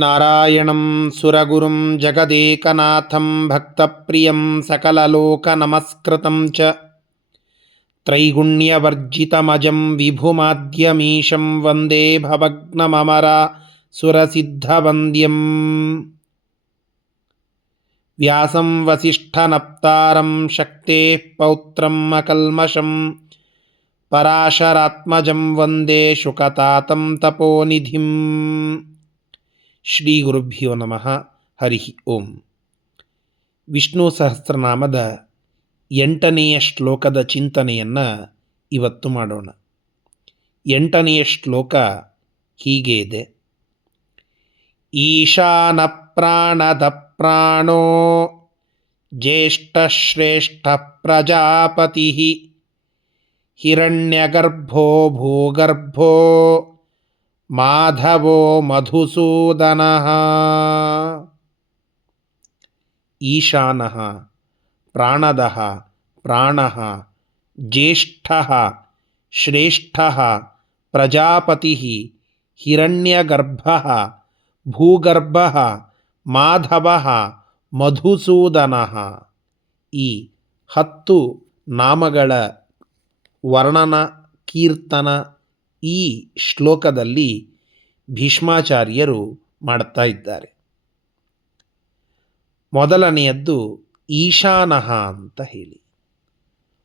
ನಾರಾಯಣಂ ಸುರಗುರುಂ ಜಗದೇಕನಾಥಂ ಭಕ್ತಪ್ರಿಯಂ ಸಕಲಲೋಕನಮಸ್ಕೃತಂ ಚ ತ್ರೈಗುಣ್ಯವರ್ಜಿತಮಜಂ ವಿಭುಮಾದ್ಯಮೀಶಂ ವಂದೇ ಭವಗ್ನಮಮರ ಸುರಸಿದ್ಧವಂದ್ಯಂ ವ್ಯಾಸಂ ವಸಿಷ್ಠನಪ್ತಾರಂ ಶಕ್ತೇಃ ಪೌತ್ರಂ ಅಕಲ್ಮಷಂ ಪರಾಶರಾತ್ಮಜಂ ವಂದೇ ಶುಕತಾತಂ ತಪೋನಿಧಿಂ. ಶ್ರೀ ಗುರುಭ್ಯೋ ನಮಃ. ಹರಿ ಓಂ. ವಿಷ್ಣು ಸಹಸ್ರನಾಮದ 8ನೆಯ ಶ್ಲೋಕದ ಚಿಂತನೆಯನ್ನು ಇವತ್ತು ಮಾಡೋಣ. 8ನೆಯ ಶ್ಲೋಕ ಹೀಗೆ ಇದೆ: ಈಶಾನ ಪ್ರಾಣದ ಪ್ರಾಣೋ ಜ್ಯೇಷ್ಠಶ್ರೇಷ್ಠ ಪ್ರಜಾಪತಿ ಹಿರಣ್ಯಗರ್ಭೋ ಭೂಗರ್ಭೋ ಮಾಧವೋ ಮಧುಸೂದನಃ. ಈಶಾನಃ ಪ್ರಾಣದಃ ಪ್ರಾಣಃ ಜ್ಯೇಷ್ಠಃ ಶ್ರೇಷ್ಠಃ ಪ್ರಜಾಪತಿಃ ಹಿರಣ್ಯಗರ್ಭಃ ಭೂಗರ್ಭಃ ಮಾಧವಃ ಮಧುಸೂದನಃ. ಈ 10 ನಾಮಗಳ ವರ್ಣನ ಕೀರ್ತನ ಈ ಶ್ಲೋಕದಲ್ಲಿ ಭೀಷ್ಮಾಚಾರ್ಯರು ಮಾಡುತ್ತಾ ಇದ್ದಾರೆ. ಮೊದಲನೆಯದ್ದು ಈಶಾನಃ ಅಂತ ಹೇಳಿ,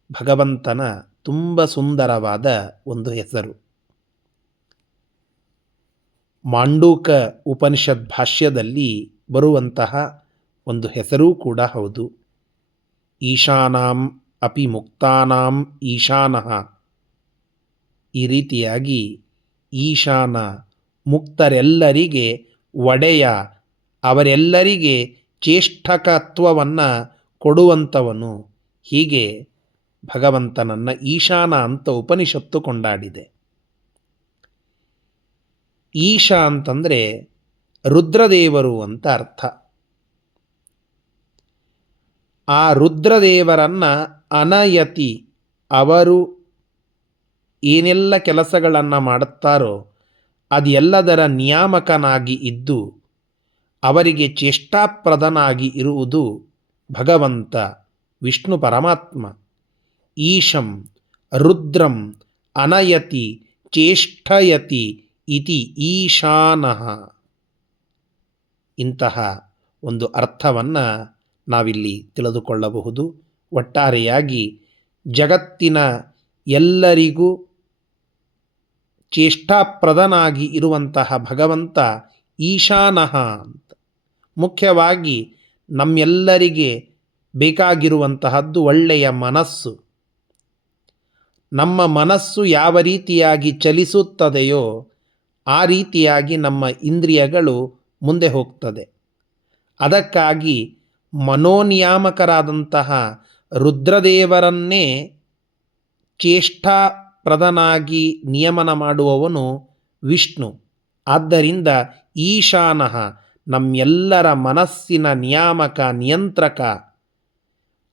ಭಗವಂತನ ತುಂಬ ಸುಂದರವಾದ ಒಂದು ಹೆಸರು. ಮಾಂಡೂಕ ಉಪನಿಷತ್ ಭಾಷ್ಯದಲ್ಲಿ ಬರುವಂತಹ ಒಂದು ಹೆಸರೂ ಕೂಡ ಹೌದು. ಈಶಾನಾಂ ಅಪಿ ಮುಕ್ತಾನಾಂ ಈಶಾನಃ. ಈ ರೀತಿಯಾಗಿ ಈಶಾನ ಮುಕ್ತರೆಲ್ಲರಿಗೆ ಒಡೆಯ, ಅವರೆಲ್ಲರಿಗೆ ಚೇಷ್ಟಕತ್ವವನ್ನು ಕೊಡುವಂಥವನು. ಹೀಗೆ ಭಗವಂತನನ್ನು ಈಶಾನ ಅಂತ ಉಪನಿಷತ್ತು ಕೊಂಡಾಡಿದೆ. ಈಶ ಅಂತಂದರೆ ರುದ್ರದೇವರು ಅಂತ ಅರ್ಥ. ಆ ರುದ್ರದೇವರನ್ನು ಅನಯತಿ, ಅವರು ಏನೆಲ್ಲ ಕೆಲಸಗಳನ್ನು ಮಾಡುತ್ತಾರೋ ಅದೆಲ್ಲದರ ನಿಯಾಮಕನಾಗಿ ಇದ್ದು ಅವರಿಗೆ ಚೇಷ್ಟಾಪ್ರದನಾಗಿ ಇರುವುದು ಭಗವಂತ ವಿಷ್ಣು ಪರಮಾತ್ಮ. ಈಶಂ ರುದ್ರಂ ಅನಯತಿ ಚೇಷ್ಟಯತಿ ಇತಿ ಈಶಾನಃ. ಇಂತಹ ಒಂದು ಅರ್ಥವನ್ನು ನಾವಿಲ್ಲಿ ತಿಳಿದುಕೊಳ್ಳಬಹುದು. ಒಟ್ಟಾರೆಯಾಗಿ ಜಗತ್ತಿನ ಎಲ್ಲರಿಗೂ ಚೇಷ್ಟಾಪ್ರದನಾಗಿ ಇರುವಂತಹ ಭಗವಂತ ಈಶಾನಃ ಅಂತ. ಮುಖ್ಯವಾಗಿ ನಮ್ಮೆಲ್ಲರಿಗೆ ಬೇಕಾಗಿರುವಂತಹದ್ದು ಒಳ್ಳೆಯ ಮನಸ್ಸು. ನಮ್ಮ ಮನಸ್ಸು ಯಾವ ರೀತಿಯಾಗಿ ಚಲಿಸುತ್ತದೆಯೋ ಆ ರೀತಿಯಾಗಿ ನಮ್ಮ ಇಂದ್ರಿಯಗಳು ಮುಂದೆ ಹೋಗ್ತದೆ. ಅದಕ್ಕಾಗಿ ಮನೋನಿಯಾಮಕರಾದಂತಹ ರುದ್ರದೇವರನ್ನೇ ಚೇಷ್ಟಾಪ್ರದನಾಗಿ ನಿಯಮನ ಮಾಡುವವನು ವಿಷ್ಣು. ಆದ್ದರಿಂದ ಈಶಾನಃ ನಮ್ಮೆಲ್ಲರ ಮನಸ್ಸಿನ ನಿಯಾಮಕ, ನಿಯಂತ್ರಕ.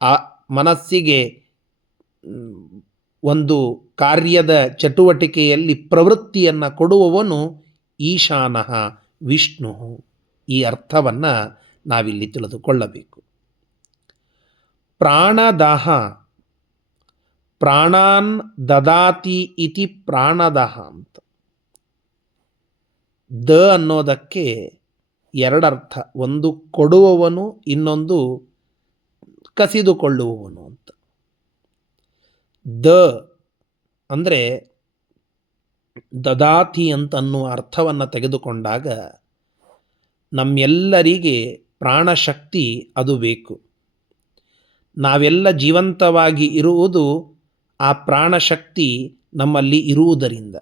ಆ ಮನಸ್ಸಿಗೆ ಒಂದು ಕಾರ್ಯದ ಚಟುವಟಿಕೆಯಲ್ಲಿ ಪ್ರವೃತ್ತಿಯನ್ನು ಕೊಡುವವನು ಈಶಾನಃ ವಿಷ್ಣು. ಈ ಅರ್ಥವನ್ನು ನಾವಿಲ್ಲಿ ತಿಳಿದುಕೊಳ್ಳಬೇಕು. ಪ್ರಾಣದಃ ಪ್ರಾಣಾನ್ ದದಾತಿ ಇತಿ ಪ್ರಾಣದಃ ಅಂತ. ದ ಅನ್ನೋದಕ್ಕೆ ಎರಡರ್ಥ. ಒಂದು ಕೊಡುವವನು, ಇನ್ನೊಂದು ಕಸಿದುಕೊಳ್ಳುವವನು ಅಂತ. ದ ಅಂದರೆ ದದಾತಿ ಅಂತ ಅನ್ನುವ ಅರ್ಥವನ್ನು ತೆಗೆದುಕೊಂಡಾಗ ನಮ್ಮೆಲ್ಲರಿಗೆ ಪ್ರಾಣಶಕ್ತಿ ಅದು ಬೇಕು. ನಾವೆಲ್ಲ ಜೀವಂತವಾಗಿ ಇರುವುದು ಆ ಪ್ರಾಣಶಕ್ತಿ ನಮ್ಮಲ್ಲಿ ಇರುವುದರಿಂದ.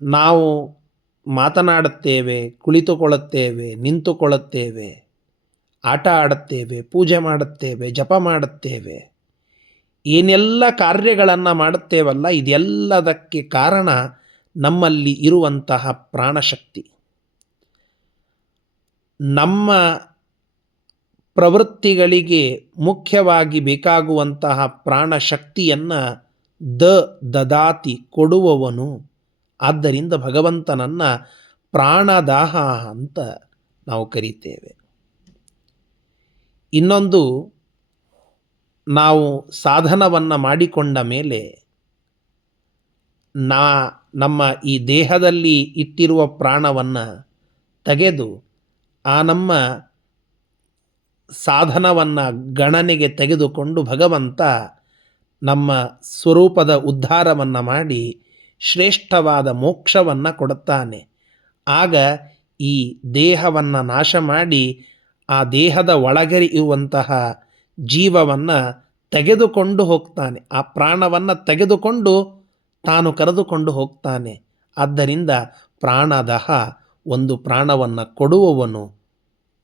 ನಾವು ಮಾತನಾಡುತ್ತೇವೆ, ಕುಳಿತುಕೊಳ್ಳುತ್ತೇವೆ, ನಿಂತುಕೊಳ್ಳುತ್ತೇವೆ, ಆಟ ಆಡುತ್ತೇವೆ, ಪೂಜೆ ಮಾಡುತ್ತೇವೆ, ಜಪ ಮಾಡುತ್ತೇವೆ, ಏನೆಲ್ಲ ಕಾರ್ಯಗಳನ್ನು ಮಾಡುತ್ತೇವಲ್ಲ, ಇದೆಲ್ಲದಕ್ಕೆ ಕಾರಣ ನಮ್ಮಲ್ಲಿ ಇರುವಂತಹ ಪ್ರಾಣಶಕ್ತಿ. ನಮ್ಮ ಪ್ರವೃತ್ತಿಗಳಿಗೆ ಮುಖ್ಯವಾಗಿ ಬೇಕಾಗುವಂತಹ ಪ್ರಾಣಶಕ್ತಿಯನ್ನು ದದಾತಿ ಕೊಡುವವನು. ಆದ್ದರಿಂದ ಭಗವಂತನನ್ನು ಪ್ರಾಣದಾಹ ಅಂತ ನಾವು ಕರೀತೇವೆ. ಇನ್ನೊಂದು, ನಾವು ಸಾಧನವನ್ನು ಮಾಡಿಕೊಂಡ ಮೇಲೆ ನಮ್ಮ ಈ ದೇಹದಲ್ಲಿ ಇಟ್ಟಿರುವ ಪ್ರಾಣವನ್ನು ತೆಗೆದು ಆ ನಮ್ಮ ಸಾಧನವನ್ನು ಗಣನೆಗೆ ತೆಗೆದುಕೊಂಡು ಭಗವಂತ ನಮ್ಮ ಸ್ವರೂಪದ ಉದ್ಧಾರವನ್ನು ಮಾಡಿ ಶ್ರೇಷ್ಠವಾದ ಮೋಕ್ಷವನ್ನು ಕೊಡುತ್ತಾನೆ. ಆಗ ಈ ದೇಹವನ್ನು ನಾಶ ಮಾಡಿ ಆ ದೇಹದ ಒಳಗೆ ಇರುವಂತಹ ಜೀವವನ್ನು ತೆಗೆದುಕೊಂಡು ಹೋಗ್ತಾನೆ. ಆ ಪ್ರಾಣವನ್ನು ತೆಗೆದುಕೊಂಡು ತಾನು ಕರೆದುಕೊಂಡು ಹೋಗ್ತಾನೆ. ಆದ್ದರಿಂದ ಪ್ರಾಣದಹ, ಒಂದು ಪ್ರಾಣವನ್ನು ಕೊಡುವವನು,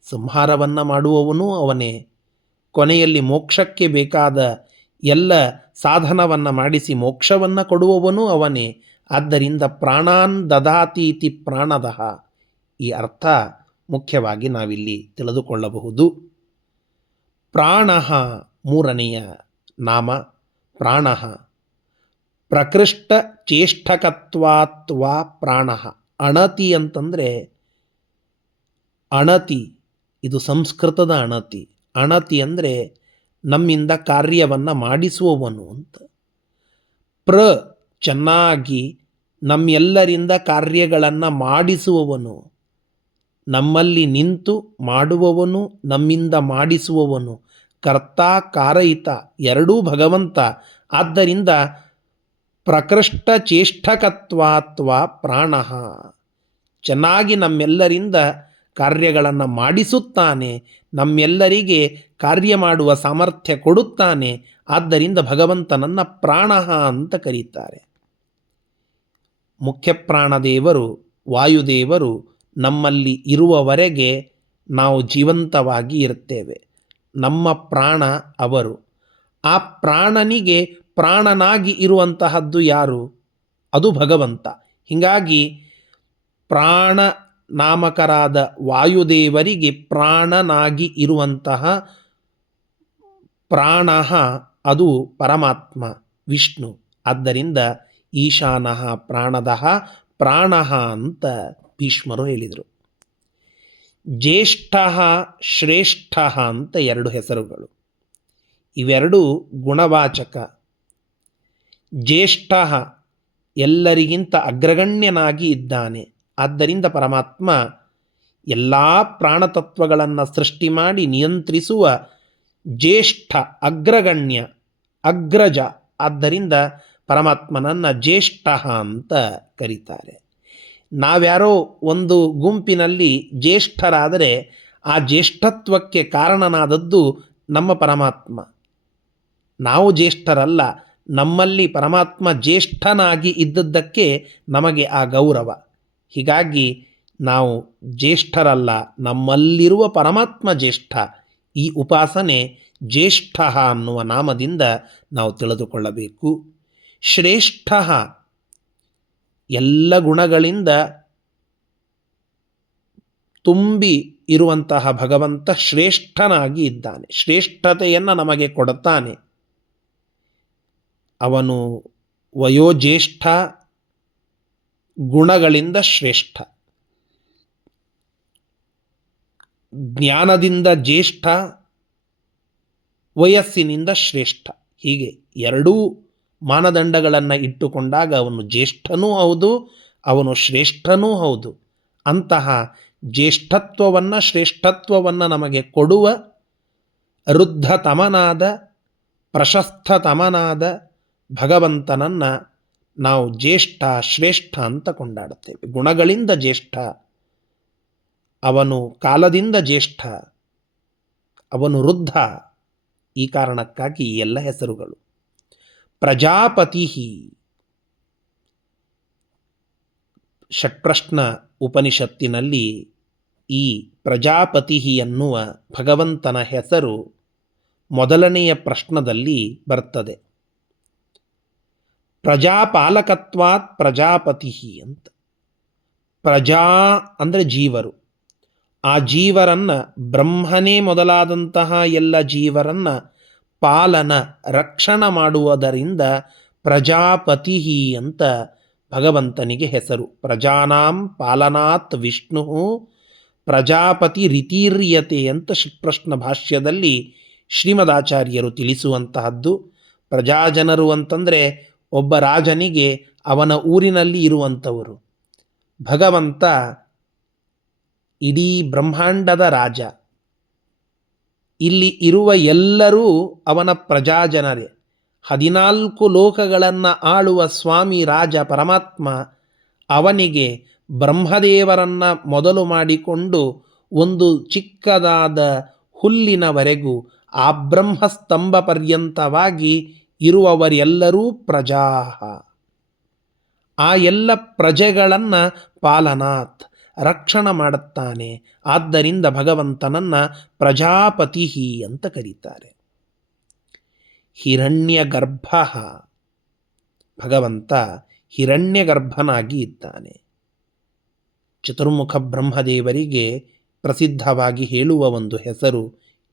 ಸಂಹಾರವನ್ನು ಮಾಡುವವನೂ ಅವನೇ, ಕೊನೆಯಲ್ಲಿ ಮೋಕ್ಷಕ್ಕೆ ಬೇಕಾದ ಎಲ್ಲ ಸಾಧನವನ್ನು ಮಾಡಿಸಿ ಮೋಕ್ಷವನ್ನು ಕೊಡುವವನೂ ಅವನೇ. ಆದ್ದರಿಂದ ಪ್ರಾಣಾನ್ ದದಾತೀತಿ ಪ್ರಾಣದಹ, ಈ ಅರ್ಥ ಮುಖ್ಯವಾಗಿ ನಾವಿಲ್ಲಿ ತಿಳಿದುಕೊಳ್ಳಬಹುದು. ಪ್ರಾಣ, ಮೂರನೆಯ ನಾಮ ಪ್ರಾಣ. ಪ್ರಕೃಷ್ಟ ಚೇಷ್ಟಕತ್ವಾತ್ವಾ ಪ್ರಾಣ. ಅಣತಿ ಅಂತಂದರೆ, ಅಣತಿ ಇದು ಸಂಸ್ಕೃತದ ಅಣತಿ. ಅಣತಿ ಅಂದರೆ ನಮ್ಮಿಂದ ಕಾರ್ಯವನ್ನು ಮಾಡಿಸುವವನು ಅಂತ. ಚೆನ್ನಾಗಿ ನಮ್ಮೆಲ್ಲರಿಂದ ಕಾರ್ಯಗಳನ್ನು ಮಾಡಿಸುವವನು, ನಮ್ಮಲ್ಲಿ ನಿಂತು ಮಾಡುವವನು, ನಮ್ಮಿಂದ ಮಾಡಿಸುವವನು. ಕರ್ತ ಕಾರಯಿತ ಎರಡೂ ಭಗವಂತ. ಆದ್ದರಿಂದ ಪ್ರಕೃಷ್ಟ ಚೇಷ್ಟಕತ್ವಾತ್ವಾ ಪ್ರಾಣ, ಚೆನ್ನಾಗಿ ನಮ್ಮೆಲ್ಲರಿಂದ ಕಾರ್ಯಗಳನ್ನು ಮಾಡಿಸುತ್ತಾನೆ, ನಮ್ಮೆಲ್ಲರಿಗೆ ಕಾರ್ಯ ಮಾಡುವ ಸಾಮರ್ಥ್ಯ ಕೊಡುತ್ತಾನೆ. ಆದ್ದರಿಂದ ಭಗವಂತನನ್ನು ಪ್ರಾಣ ಅಂತ ಕರೀತಾರೆ. ಮುಖ್ಯ ಪ್ರಾಣದೇವರು ವಾಯುದೇವರು ನಮ್ಮಲ್ಲಿ ಇರುವವರೆಗೆ ನಾವು ಜೀವಂತವಾಗಿ ಇರುತ್ತೇವೆ. ನಮ್ಮ ಪ್ರಾಣ ಅವರು. ಆ ಪ್ರಾಣನಿಗೆ ಪ್ರಾಣನಾಗಿ ಇರುವಂತಹದ್ದು ಯಾರು? ಅದು ಭಗವಂತ. ಹೀಗಾಗಿ ಪ್ರಾಣ ನಾಮಕರಾದ ವಾಯುದೇವರಿಗೆ ಪ್ರಾಣನಾಗಿ ಇರುವಂತಹ ಪ್ರಾಣ ಅದು ಪರಮಾತ್ಮ ವಿಷ್ಣು. ಆದ್ದರಿಂದ ಈಶಾನಃ ಪ್ರಾಣದಃ ಪ್ರಾಣ ಅಂತ ಭೀಷ್ಮರು ಹೇಳಿದರು. ಜ್ಯೇಷ್ಠ ಶ್ರೇಷ್ಠ ಅಂತ ಎರಡು ಹೆಸರುಗಳು. ಇವೆರಡೂ ಗುಣವಾಚಕ. ಜ್ಯೇಷ್ಠ ಎಲ್ಲರಿಗಿಂತ ಅಗ್ರಗಣ್ಯನಾಗಿ ಇದ್ದಾನೆ. ಆದ್ದರಿಂದ ಪರಮಾತ್ಮ ಎಲ್ಲ ಪ್ರಾಣತತ್ವಗಳನ್ನು ಸೃಷ್ಟಿ ಮಾಡಿ ನಿಯಂತ್ರಿಸುವ ಜ್ಯೇಷ್ಠ, ಅಗ್ರಗಣ್ಯ, ಅಗ್ರಜ. ಆದ್ದರಿಂದ ಪರಮಾತ್ಮನನ್ನು ಜ್ಯೇಷ್ಠ ಅಂತ ಕರೀತಾರೆ. ನಾವ್ಯಾರೋ ಒಂದು ಗುಂಪಿನಲ್ಲಿ ಜ್ಯೇಷ್ಠರಾದರೆ ಆ ಜ್ಯೇಷ್ಠತ್ವಕ್ಕೆ ಕಾರಣನಾದದ್ದು ನಮ್ಮ ಪರಮಾತ್ಮ. ನಾವು ಜ್ಯೇಷ್ಠರಲ್ಲ, ನಮ್ಮಲ್ಲಿ ಪರಮಾತ್ಮ ಜ್ಯೇಷ್ಠನಾಗಿ ಇದ್ದದ್ದಕ್ಕೆ ನಮಗೆ ಆ ಗೌರವ. ಹೀಗಾಗಿ ನಾವು ಜ್ಯೇಷ್ಠರಲ್ಲ, ನಮ್ಮಲ್ಲಿರುವ ಪರಮಾತ್ಮ ಜ್ಯೇಷ್ಠ. ಈ ಉಪಾಸನೆ ಜ್ಯೇಷ್ಠ ಅನ್ನುವ ನಾಮದಿಂದ ನಾವು ತಿಳಿದುಕೊಳ್ಳಬೇಕು. ಶ್ರೇಷ್ಠ, ಎಲ್ಲ ಗುಣಗಳಿಂದ ತುಂಬಿ ಇರುವಂತಹ ಭಗವಂತ ಶ್ರೇಷ್ಠನಾಗಿ ಇದ್ದಾನೆ. ಶ್ರೇಷ್ಠತೆಯನ್ನು ನಮಗೆ ಕೊಡುತ್ತಾನೆ. ಅವನು ವಯೋಜ್ಯೇಷ್ಠ, ಗುಣಗಳಿಂದ ಶ್ರೇಷ್ಠ, ಜ್ಞಾನದಿಂದ ಜ್ಯೇಷ್ಠ, ವಯಸ್ಸಿನಿಂದ ಶ್ರೇಷ್ಠ. ಹೀಗೆ ಎರಡೂ ಮಾನದಂಡಗಳನ್ನು ಇಟ್ಟುಕೊಂಡಾಗ ಅವನು ಜ್ಯೇಷ್ಠನೂ ಹೌದು, ಅವನು ಶ್ರೇಷ್ಠನೂ ಹೌದು. ಅಂತಹ ಜ್ಯೇಷ್ಠತ್ವವನ್ನು, ಶ್ರೇಷ್ಠತ್ವವನ್ನು ನಮಗೆ ಕೊಡುವ ರುದ್ಧತಮನಾದ, ಪ್ರಶಸ್ತತಮನಾದ ಭಗವಂತನನ್ನು ನಾವು ಜ್ಯೇಷ್ಠ, ಶ್ರೇಷ್ಠ ಅಂತ ಕೊಂಡಾಡುತ್ತೇವೆ. ಗುಣಗಳಿಂದ ಜ್ಯೇಷ್ಠ, ಅವನು ಕಾಲದಿಂದ ಜ್ಯೇಷ್ಠ, ಅವನು ರುದ್ಧ. ಈ ಕಾರಣಕ್ಕಾಗಿ ಈ ಎಲ್ಲ ಹೆಸರುಗಳು. ಪ್ರಜಾಪತಿ, ಷಟ್ಪ್ರಶ್ನ ಉಪನಿಷತ್ತಿನಲ್ಲಿ ಈ ಪ್ರಜಾಪತಿ ಎನ್ನುವ ಭಗವಂತನ ಹೆಸರು ಮೊದಲನೆಯ ಪ್ರಶ್ನದಲ್ಲಿ ಬರ್ತದೆ. ಪ್ರಜಾಪಾಲಕತ್ವಾತ್ ಪ್ರಜಾಪತಿ ಅಂತ. ಪ್ರಜಾ ಅಂದರೆ ಜೀವರು. ಆ ಜೀವರನ್ನು, ಬ್ರಹ್ಮನೇ ಮೊದಲಾದಂತಹ ಎಲ್ಲ ಜೀವರನ್ನು ಪಾಲನ, ರಕ್ಷಣೆ ಮಾಡುವುದರಿಂದ ಪ್ರಜಾಪತಿ ಅಂತ ಭಗವಂತನಿಗೆ ಹೆಸರು. ಪ್ರಜಾನಾಂ ಪಾಲನಾತ್ ವಿಷ್ಣು ಪ್ರಜಾಪತಿ ರಿತೀರ್ಯತೆ ಅಂತ ಪ್ರಶ್ನ ಭಾಷ್ಯದಲ್ಲಿ ಶ್ರೀಮದಾಚಾರ್ಯರು ತಿಳಿಸುವಂತಹದ್ದು. ಪ್ರಜಾಜನರು ಅಂತಂದರೆ ಒಬ್ಬ ರಾಜನಿಗೆ ಅವನ ಊರಿನಲ್ಲಿ ಇರುವಂಥವರು. ಭಗವಂತ ಇಡೀ ಬ್ರಹ್ಮಾಂಡದ ರಾಜ. ಇಲ್ಲಿ ಇರುವ ಎಲ್ಲರೂ ಅವನ ಪ್ರಜಾಜನರೇ. 14 ಲೋಕಗಳನ್ನು ಆಳುವ ಸ್ವಾಮಿ ರಾಜ ಪರಮಾತ್ಮ. ಅವನಿಗೆ ಬ್ರಹ್ಮದೇವರನ್ನು ಮೊದಲು ಮಾಡಿಕೊಂಡು ಒಂದು ಚಿಕ್ಕದಾದ ಹುಲ್ಲಿನವರೆಗೂ ಆ ಬ್ರಹ್ಮಸ್ತಂಭ ಪರ್ಯಂತವಾಗಿ ಇರುವವರೆಲ್ಲರೂ ಪ್ರಜಾ. ಆ ಎಲ್ಲ ಪ್ರಜೆಗಳನ್ನು ಪಾಲನಾತ್ ರಕ್ಷಣೆ ಮಾಡುತ್ತಾನೆ. ಆದ್ದರಿಂದ ಭಗವಂತನನ್ನು ಪ್ರಜಾಪತಿ ಅಂತ ಕರೀತಾರೆ. ಹಿರಣ್ಯಗರ್ಭ, ಭಗವಂತ ಹಿರಣ್ಯಗರ್ಭನಾಗಿ ಇದ್ದಾನೆ. ಚತುರ್ಮುಖ ಬ್ರಹ್ಮದೇವರಿಗೆ ಪ್ರಸಿದ್ಧವಾಗಿ ಹೇಳುವ ಒಂದು ಹೆಸರು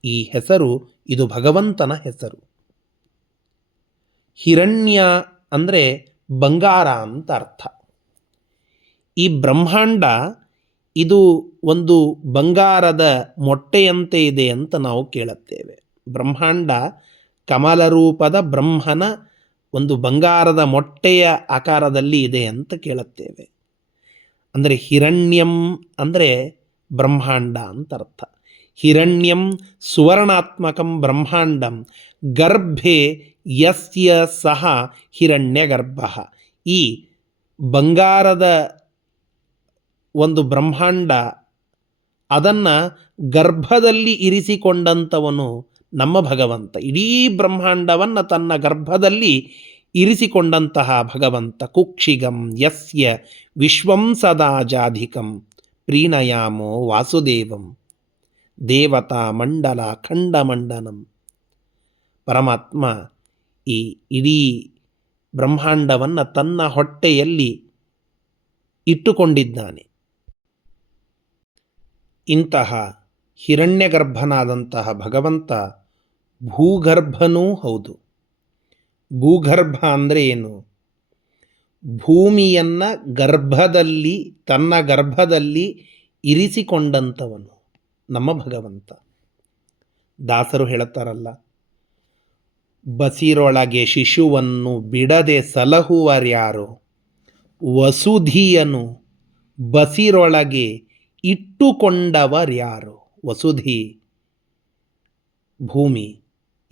ಈ ಹೆಸರು. ಇದು ಭಗವಂತನ ಹೆಸರು. ಹಿರಣ್ಯ ಅಂದರೆ ಬಂಗಾರ ಅಂತ ಅರ್ಥ. ಈ ಬ್ರಹ್ಮಾಂಡ ಇದು ಒಂದು ಬಂಗಾರದ ಮೊಟ್ಟೆಯಂತೆ ಇದೆ ಅಂತ ನಾವು ಕೇಳುತ್ತೇವೆ. ಬ್ರಹ್ಮಾಂಡ ಕಮಲರೂಪದ ಬ್ರಹ್ಮನ ಒಂದು ಬಂಗಾರದ ಮೊಟ್ಟೆಯ ಆಕಾರದಲ್ಲಿ ಇದೆ ಅಂತ ಕೇಳುತ್ತೇವೆ. ಅಂದರೆ ಹಿರಣ್ಯಂ ಅಂದರೆ ಬ್ರಹ್ಮಾಂಡ ಅಂತ ಅರ್ಥ. ಹಿರಣ್ಯಂ ಸುವರ್ಣಾತ್ಮಕಂ ಬ್ರಹ್ಮಾಂಡಂ ಗರ್ಭೆ ಯಸ್ಯ ಸಹ ಹಿರಣ್ಯಗರ್ಭ. ಈ ಬಂಗಾರದ ಒಂದು ಬ್ರಹ್ಮಾಂಡ, ಅದನ್ನು ಗರ್ಭದಲ್ಲಿ ಇರಿಸಿಕೊಂಡಂಥವನು ನಮ್ಮ ಭಗವಂತ. ಇಡೀ ಬ್ರಹ್ಮಾಂಡವನ್ನು ತನ್ನ ಗರ್ಭದಲ್ಲಿ ಇರಿಸಿಕೊಂಡಂತಹ ಭಗವಂತ. ಕುಕ್ಷಿಗಂ ಯಸ್ಯ ವಿಶ್ವಂ ಸದಾ ಜಾಧಿಕಂ ಪ್ರೀಣಯಾಮೋ ವಾಸುದೇವಂ ದೇವತಾ ಮಂಡಲ ಖಂಡಮಂಡನಂ. ಪರಮಾತ್ಮ ಈ ಇಡೀ ಬ್ರಹ್ಮಾಂಡವನ್ನು ತನ್ನ ಹೊಟ್ಟೆಯಲ್ಲಿ ಇಟ್ಟುಕೊಂಡಿದ್ದಾನೆ. ಇಂತಹ ಹಿರಣ್ಯಗರ್ಭನಾದಂತಹ ಭಗವಂತ ಭೂಗರ್ಭನೂ ಹೌದು. ಭೂಗರ್ಭ ಅಂದರೆ ಏನು? ಭೂಮಿಯನ್ನು ಗರ್ಭದಲ್ಲಿ ತನ್ನ ಗರ್ಭದಲ್ಲಿ ಇರಿಸಿಕೊಂಡಂಥವನು ನಮ್ಮ ಭಗವಂತ. ದಾಸರು ಹೇಳುತ್ತಾರಲ್ಲ, ಬಸಿರೊಳಗೆ ಶಿಶುವನ್ನು ಬಿಡದೆ ಸಲಹುವರ್ಯಾರೋ, ವಸುಧಿಯನು ಬಸಿರೊಳಗೆ ಇಟ್ಟುಕೊಂಡವರ್ಯಾರೋ. ವಸುಧಿ ಭೂಮಿ,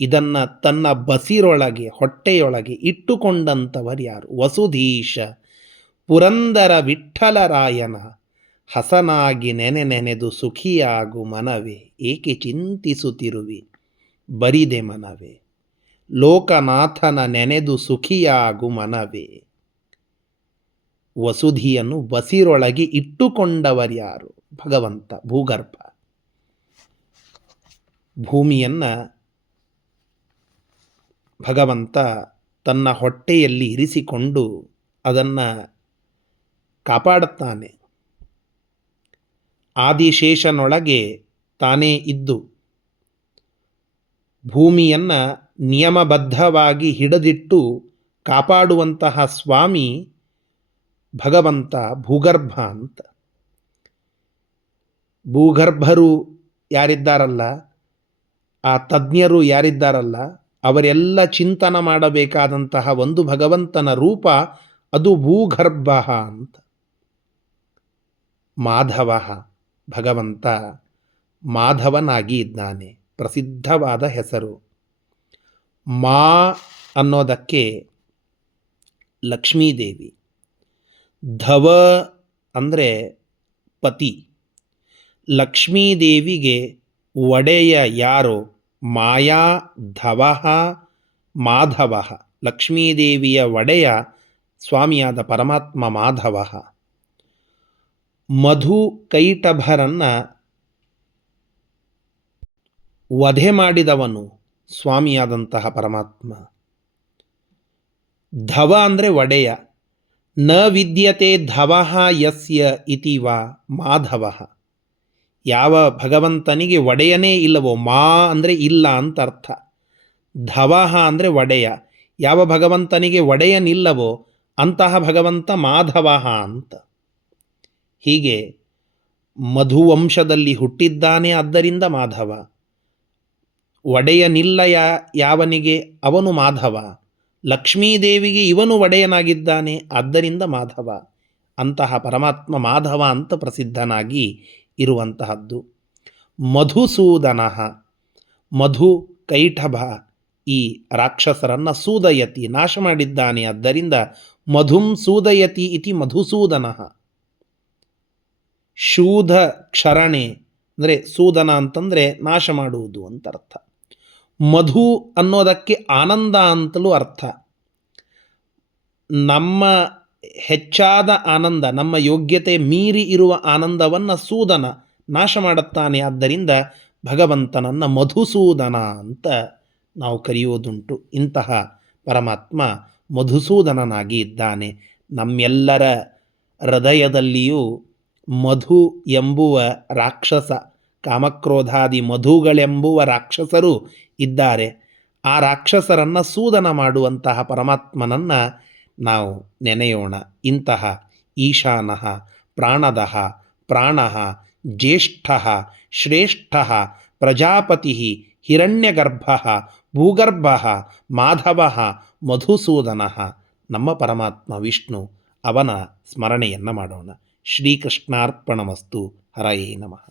ಇದನ್ನು ತನ್ನ ಬಸಿರೊಳಗೆ ಹೊಟ್ಟೆಯೊಳಗೆ ಇಟ್ಟುಕೊಂಡಂಥವರ್ಯಾರು. ವಸುಧೀಶ ಪುರಂದರ ವಿಠ್ಠಲರಾಯನ ಹಸನಾಗಿ ನೆನೆದು ಸುಖಿಯಾಗು ಮನವೇ, ಏಕೆ ಚಿಂತಿಸುತ್ತಿರುವಿ ಬರಿದೆ ಮನವೇ. ಲೋಕನಾಥನ ನೆನೆದು ಸುಖಿಯಾಗು ಮನವೇ. ವಸುಧಿಯನ್ನು ಬಸಿರೊಳಗೆ ಇಟ್ಟುಕೊಂಡವರ್ಯಾರು? ಭಗವಂತ. ಭೂಗರ್ಭ ಭೂಮಿಯನ್ನು ಭಗವಂತ ತನ್ನ ಹೊಟ್ಟೆಯಲ್ಲಿ ಇರಿಸಿಕೊಂಡು ಅದನ್ನು ಕಾಪಾಡುತ್ತಾನೆ. ಆದಿಶೇಷನೊಳಗೆ ತಾನೇ ಇದ್ದು ಭೂಮಿಯನ್ನು ನಿಯಮಬದ್ಧವಾಗಿ ಹಿಡಿದಿಟ್ಟು ಕಾಪಾಡುವಂತಹ ಸ್ವಾಮಿ ಭಗವಂತ ಭೂಗರ್ಭ ಅಂತ. ಭೂಗರ್ಭರು ಯಾರಿದ್ದಾರಲ್ಲ, ಆ ತಜ್ಞರು ಯಾರಿದ್ದಾರಲ್ಲ, ಅವರೆಲ್ಲ ಚಿಂತನ ಮಾಡಬೇಕಾದಂತಹ ಒಂದು ಭಗವಂತನ ರೂಪ ಅದು ಭೂಗರ್ಭ ಅಂತ. ಮಾಧವ, ಭಗವಂತ ಮಾಧವನಾಗಿ ಇದ್ದಾನೆ. ಪ್ರಸಿದ್ಧವಾದ ಹೆಸರು. ಮಾ ಅನ್ನೋದಕ್ಕೆ ಲಕ್ಷ್ಮೀದೇವಿ, ಧವ ಅಂದರೆ ಪತಿ. ಲಕ್ಷ್ಮೀದೇವಿಗೆ ಒಡೆಯ ಯಾರೋ ಮಾಯಾ ಧವ ಮಾಧವ. ಲಕ್ಷ್ಮೀದೇವಿಯ ಒಡೆಯ ಸ್ವಾಮಿಯಾದ ಪರಮಾತ್ಮ ಮಾಧವ. ಮಧು ಕೈಟಭರನ್ನು ವಧೆ ಮಾಡಿದವನು ಸ್ವಾಮಿಯಾದಂತಹ ಪರಮಾತ್ಮ. ಧವ ಅಂದರೆ ಒಡೆಯ. ನ ವಿದ್ಯತೆ ಧವಃ ಯಸ್ಯ ಇತಿ ವಾ ಮಾಧವ. ಯಾವ ಭಗವಂತನಿಗೆ ಒಡೆಯನೇ ಇಲ್ಲವೋ, ಮಾ ಅಂದರೆ ಇಲ್ಲ ಅಂತ ಅರ್ಥ. ಧವಃ ಅಂದರೆ ಒಡೆಯ. ಯಾವ ಭಗವಂತನಿಗೆ ಒಡೆಯನಿಲ್ಲವೋ ಅಂತಹ ಭಗವಂತ ಮಾಧವ ಅಂತ. ಹೀಗೆ ಮಧುವಂಶದಲ್ಲಿ ಹುಟ್ಟಿದ್ದಾನೆ, ಆದ್ದರಿಂದ ಮಾಧವ. ಒಡೆಯನಿಲ್ಲ ಯಾವನಿಗೆ ಅವನು ಮಾಧವ. ಲಕ್ಷ್ಮೀದೇವಿಗೆ ಇವನು ಒಡೆಯನಾಗಿದ್ದಾನೆ, ಆದ್ದರಿಂದ ಮಾಧವ. ಅಂತಹ ಪರಮಾತ್ಮ ಮಾಧವ ಅಂತ ಪ್ರಸಿದ್ಧನಾಗಿ ಇರುವಂತಹದ್ದು. ಮಧುಸೂದನ, ಮಧು ಕೈಠಭ ಈ ರಾಕ್ಷಸರನ್ನು ಸೂದಯತಿ ನಾಶ ಮಾಡಿದ್ದಾನೆ, ಆದ್ದರಿಂದ ಮಧುಂ ಸೂದಯತಿ ಇತಿ ಮಧುಸೂದನ. ಶೂಧ ಕ್ಷರಣೆ ಅಂದರೆ ಸೂದನ ಅಂತಂದರೆ ನಾಶ ಮಾಡುವುದು ಅಂತ ಅರ್ಥ. ಮಧು ಅನ್ನೋದಕ್ಕೆ ಆನಂದ ಅಂತಲೂ ಅರ್ಥ. ನಮ್ಮ ಹೆಚ್ಚಾದ ಆನಂದ, ನಮ್ಮ ಯೋಗ್ಯತೆ ಮೀರಿ ಇರುವ ಆನಂದವನ್ನು ಸೂದನ ನಾಶ ಮಾಡುತ್ತಾನೆ, ಆದ್ದರಿಂದ ಭಗವಂತನನ್ನು ಮಧುಸೂದನ ಅಂತ ನಾವು ಕರೆಯುವುದುಂಟು. ಇಂತಹ ಪರಮಾತ್ಮ ಮಧುಸೂದನನಾಗಿ ಇದ್ದಾನೆ. ನಮ್ಮೆಲ್ಲರ ಹೃದಯದಲ್ಲಿಯೂ ಮಧು ಎಂಬುವ ರಾಕ್ಷಸ, ಕಾಮಕ್ರೋಧಾದಿ ಮಧುಗಳೆಂಬುವ ರಾಕ್ಷಸರು ಇದ್ದಾರೆ. ಆ ರಾಕ್ಷಸರನ್ನು ಸೂದನ ಮಾಡುವಂತಹ ಪರಮಾತ್ಮನನ್ನು ನಾವು ನೆನೆಯೋಣ. ಇಂತಹ ಈಶಾನಃ ಪ್ರಾಣದಃ ಪ್ರಾಣಃ ಜ್ಯೇಷ್ಠಃ ಶ್ರೇಷ್ಠಃ ಪ್ರಜಾಪತಿ ಹಿರಣ್ಯಗರ್ಭಃ ಭೂಗರ್ಭಃ ಮಾಧವಃ ಮಧುಸೂದನಃ ನಮ್ಮ ಪರಮಾತ್ಮ ವಿಷ್ಣು, ಅವನ ಸ್ಮರಣೆಯನ್ನು ಮಾಡೋಣ. ಶ್ರೀಕೃಷ್ಣಾರ್ಪಣಮಸ್ತು. ಹರಯೇ ನಮಃ.